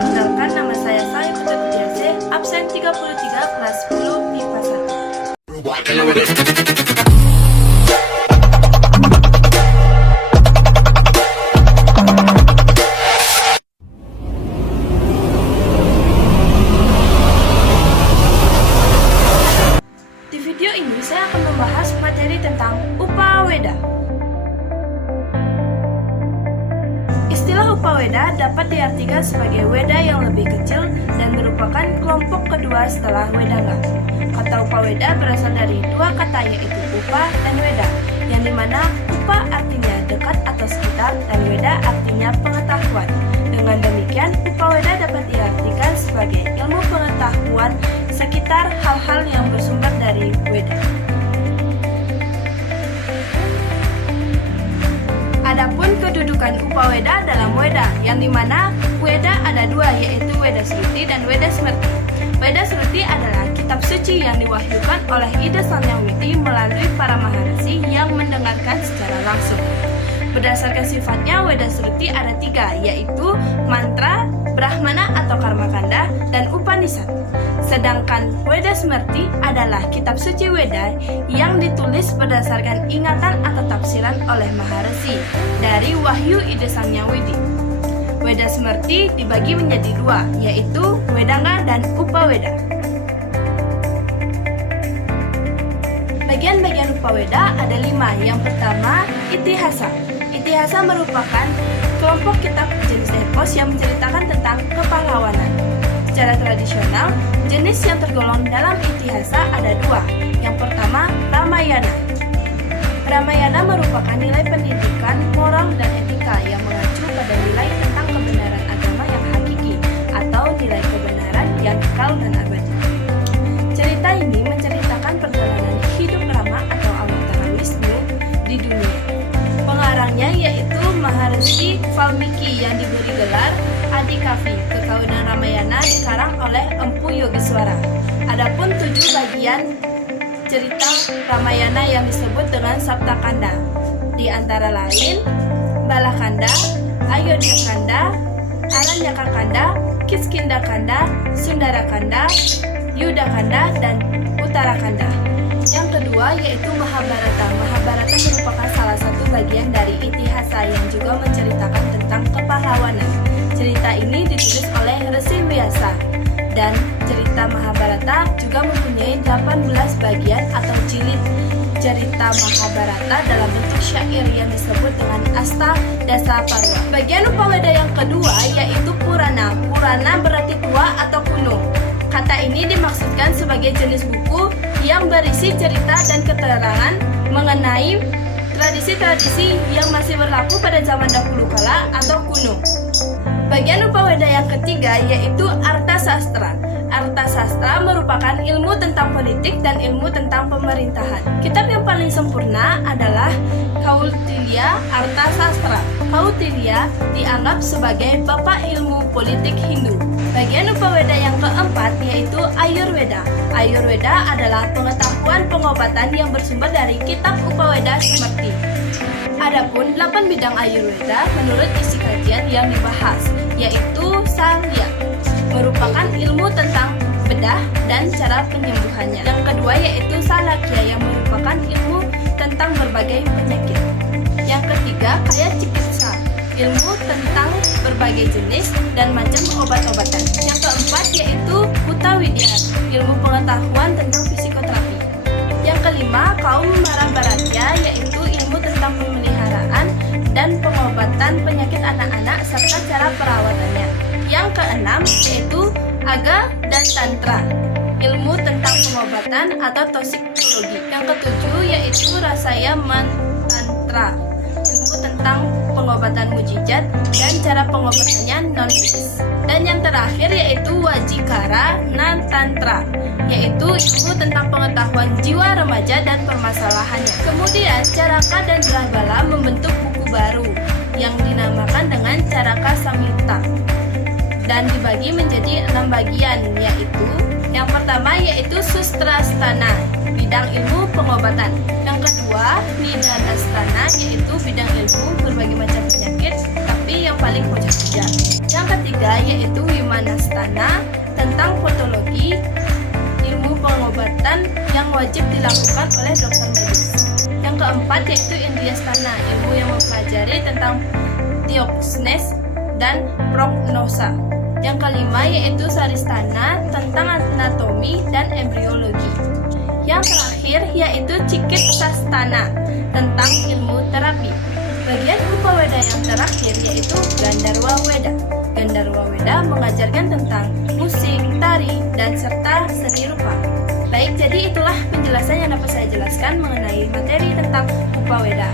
Perkenalkan, nama saya Sari Putri Kudiase, absen 33 kelas 10 MIPA 1. Di video ini saya akan membahas materi tentang upaweda. Istilah upaweda dapat diartikan sebagai weda yang lebih kecil dan merupakan kelompok kedua setelah wedanga. Kata upaweda berasal dari dua kata, yaitu upa dan weda, yang dimana upa artinya dekat atau sekitar dan weda artinya pengetahuan. Dengan demikian, upaweda dapat diartikan sebagai ilmu pengetahuan sekitar hal-hal yang bersumber dari weda. Adapun kedudukan upaweda dalam weda, yang dimana weda ada dua, yaitu Weda Sruti dan Weda Smerti. Weda Sruti adalah kitab suci yang diwahyukan oleh Ida Samyawiti melalui para maharasi yang mendengarkan secara langsung. Berdasarkan sifatnya, Weda Sruti ada tiga, yaitu mantra, brahmana atau karmakanda, dan upanishad. Sedangkan Weda Smerti adalah kitab suci Weda yang ditulis berdasarkan ingatan atau tafsiran oleh maharasi dari Wahyu Ida Samyawiti. Weda Smerti dibagi menjadi dua, yaitu Wedanga dan Upaweda. Bagian-bagian Upaweda ada 5. Yang pertama, Itihasa. Itihasa merupakan kelompok kitab jenis epos yang menceritakan tentang kepahlawanan. Secara tradisional, jenis yang tergolong dalam Itihasa ada 2. Yang pertama, Ramayana. Ramayana merupakan nilai pendidikan, moral, dan etika yang mengacu pada nilai tentang kebenaran agama yang hakiki atau nilai kebenaran yang kekal dan abadi. Cerita ini menceritakan perjalanan hidup Rama atau Avatara Wisnu di dunia. Pengarangnya yaitu Maharshi Valmiki yang diberi gelar Adikavi. Kekawinan Ramayana dikarang oleh Empu Yogiswara. Adapun 7 bagian cerita Ramayana yang disebut dengan Saptakanda, di antara lain Balakanda, Ayodhyakanda, Aranyakakanda, Kiskindakanda, Sundarakanda, Yudakanda, dan Uttarakanda. Yang kedua yaitu Mahabharata. Mahabharata merupakan salah satu bagian dari Itihasa yang juga menceritakan tentang kepahlawanan. Cerita ini ditulis oleh Resi Vyasa, dan cerita Mahabharata juga mempunyai 18 bagian atau jilid cerita Mahabharata dalam bentuk syair yang disebut dengan Asta Dasa Parwa. Bagian upaweda yang kedua yaitu Purana. Purana berarti tua atau kuno. Kata ini dimaksudkan sebagai jenis buku yang berisi cerita dan keterangan mengenai tradisi-tradisi yang masih berlaku pada zaman dahulu kala atau kuno. Bagian upaweda yang ketiga yaitu Arthasastra. Arthasastra merupakan ilmu tentang politik dan ilmu tentang pemerintahan. Kitab yang paling sempurna adalah Kautilya Arthasastra. Kautilya dianggap sebagai bapak ilmu politik Hindu. Bagian upaweda yang keempat yaitu Ayurveda. Ayurveda adalah pengetahuan pengobatan yang bersumber dari kitab Upaweda Smerti. Adapun 8 bidang Ayurveda menurut isi kajian yang dibahas, yaitu Salya, merupakan ilmu tentang bedah dan cara penyembuhannya. Yang kedua yaitu Salakya, yang merupakan ilmu tentang berbagai penyakit. Yang ketiga Kaya Cikitsa, ilmu tentang berbagai jenis dan macam obat-obatan. Yang keempat yaitu Bhutawidya, ilmu pengetahuan tentang psikoterapi. Yang kelima Kaum Mahabharatya, yaitu ilmu tentang pemeliharaan dan pengobatan penyakit anak-anak serta cara perawatannya. Yang keenam yaitu Aga dan Tantra, ilmu tentang pengobatan atau toksikologi. Yang ketujuh yaitu Rasaya Mantantra, ilmu tentang pengobatan mujizat dan cara pengobatannya non-medis. Dan yang terakhir yaitu Wajikara Tantra, yaitu ilmu tentang pengetahuan jiwa remaja dan permasalahannya. Kemudian Caraka dan Brahbala membentuk buku baru yang dinamakan dengan Caraka Samhita dan dibagi menjadi 6 bagian, yaitu yang pertama yaitu Sustrastana, bidang ilmu pengobatan. Yang kedua Nidanastana, yaitu bidang ilmu berbagai macam penyakit tapi yang paling pojok. Yang ketiga yaitu Wimanastana tentang potologi, ilmu pengobatan yang wajib dilakukan oleh dokter medis. Yang keempat yaitu Indriyastana, ilmu yang mempelajari tentang diagnosis dan prognosa. Yang kelima yaitu Saristana tentang anatomi dan embriologi. Yang terakhir yaitu Cikitsastana tentang ilmu terapi. Bagian Upaweda yang terakhir yaitu Gandarwa Weda. Gandarwa Weda mengajarkan tentang musik, tari, dan serta seni rupa. Baik, jadi itulah penjelasan yang dapat saya jelaskan mengenai materi tentang Upaweda.